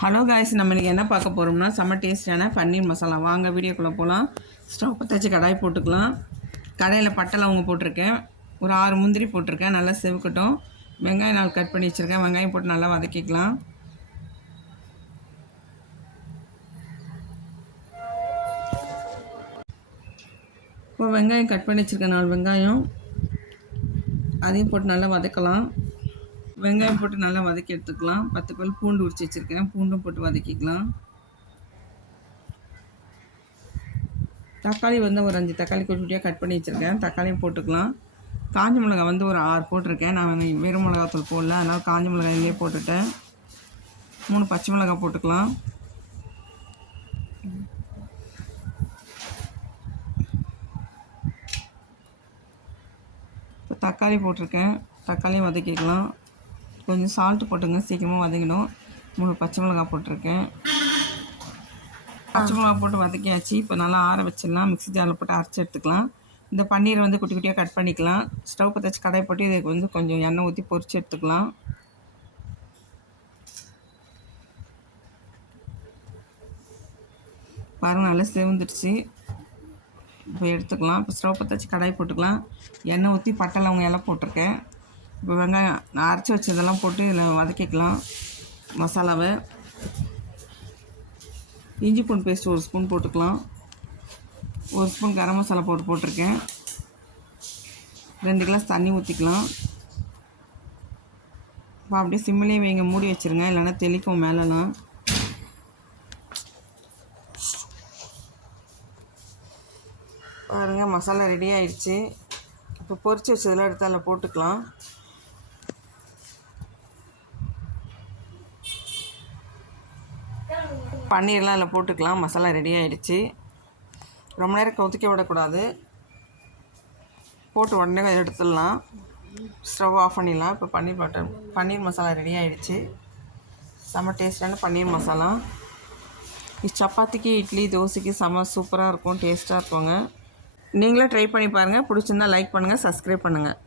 Hello guys நம்ம இன்றைக்கி என்ன பார்க்க போகிறோம்னா செம்ம டேஸ்டியான பன்னீர் மசாலா. வாங்க வீடியோக்குள்ளே போகலாம் ஸ்டவ் பற்றாச்சு கடாய் போட்டுக்கலாம். கடையில் பட்டை லவங்க போட்டிருக்கேன். ஒரு ஆறு முந்திரி போட்டிருக்கேன். நல்லா செவக்கட்டும். வெங்காயம் நாள் கட் பண்ணி வச்சுருக்கேன். வெங்காயம் போட்டு நல்லா வதக்கிக்கலாம். இப்போ வெங்காயம் கட் பண்ணி வச்சுருக்கேன். நாலு வெங்காயம். அதையும் போட்டு நல்லா வதக்கலாம். வெங்காயம் போட்டு நல்லா வதக்கி எடுத்துக்கலாம். பத்து பல் பூண்டு உரிச்சு வச்சுருக்கேன். பூண்டும் போட்டு வதக்கிக்கலாம். தக்காளி வந்து ஒரு அஞ்சு தக்காளி குட்டி குட்டியாக கட் பண்ணி வச்சுருக்கேன். தக்காளியும் போட்டுக்கலாம். காஞ்ச மிளகா வந்து ஒரு ஆறு போட்டிருக்கேன். நான் வெறும் மிளகாத்தூள் போடல. அதனால் காஞ்ச மிளகாயிலே போட்டுட்டேன். மூணு பச்சை மிளகாய் போட்டுக்கலாம். இப்போ தக்காளி போட்டிருக்கேன். தக்காளியும் வதக்கிக்கலாம். கொஞ்சம் சால்ட்டு போட்டுங்க சீக்கிரமாக வதங்கிடும் மூணு பச்சை மிளகாய் போட்டிருக்கேன். பச்சை மிளகா போட்டு வதக்கியாச்சு. இப்போ நல்லா ஆற வச்சிடலாம். மிக்ஸி ஜாரில் போட்டு அரைச்சி எடுத்துக்கலாம். இந்த பன்னீரை வந்து குட்டி குட்டியாக கட் பண்ணிக்கலாம். ஸ்டவ் பற்ற வச்சு கடாய் போட்டு இதுக்கு வந்து கொஞ்சம் எண்ணெய் ஊற்றி பொரிச்சு எடுத்துக்கலாம். பாருங்கள் நல்லா செவந்துடுச்சு. இப்போ எடுத்துக்கலாம். இப்போ ஸ்டவ் பற்ற வச்சு கடாய் போட்டுக்கலாம். எண்ணெய் ஊற்றி பட்டை லவங்க எல்லாம் போட்டிருக்கேன். இப்போ வெங்காயம் நான் அரைச்சி வச்சதெல்லாம் போட்டு இதில் வதக்கிக்கலாம். மசாலாவை. இஞ்சி பூண்டு பேஸ்ட் ஒரு ஸ்பூன் போட்டுக்கலாம். ஒரு ஸ்பூன் கரம் மசாலா போட்டு போட்டிருக்கேன். ரெண்டு கிளாஸ் தண்ணி ஊற்றிக்கலாம் இப்போ அப்படியே சிம்மிலே வைங்க மூடி வச்சுருங்க. இல்லைன்னா தெளிக்கும் மேலெலாம் பாருங்கள் மசாலா ரெடி ஆயிடுச்சு. இப்போ பொரிச்சு வச்சதெல்லாம் எடுத்து அதில் போட்டுக்கலாம். பன்னீர்லாம் அதில் போட்டுக்கலாம். மசாலா ரெடி ஆகிடுச்சு ரொம்ப நேரம் கொதிக்க விடக்கூடாது. போட்டு உடனே எடுத்துடலாம். ஸ்டவ் ஆஃப் பண்ணிடலாம். இப்போ பன்னீர் பட்டர் பன்னீர் மசாலா ரெடி ஆகிடுச்சு செம்ம டேஸ்டான பன்னீர் மசாலா. இது சப்பாத்திக்கு இட்லி தோசைக்கு செம்ம சூப்பராக இருக்கும். டேஸ்ட்டாக இருக்குங்க. நீங்களே ட்ரை பண்ணி பாருங்கள் பிடிச்சிருந்தா லைக் பண்ணுங்கள் சப்ஸ்கிரைப் பண்ணுங்கள்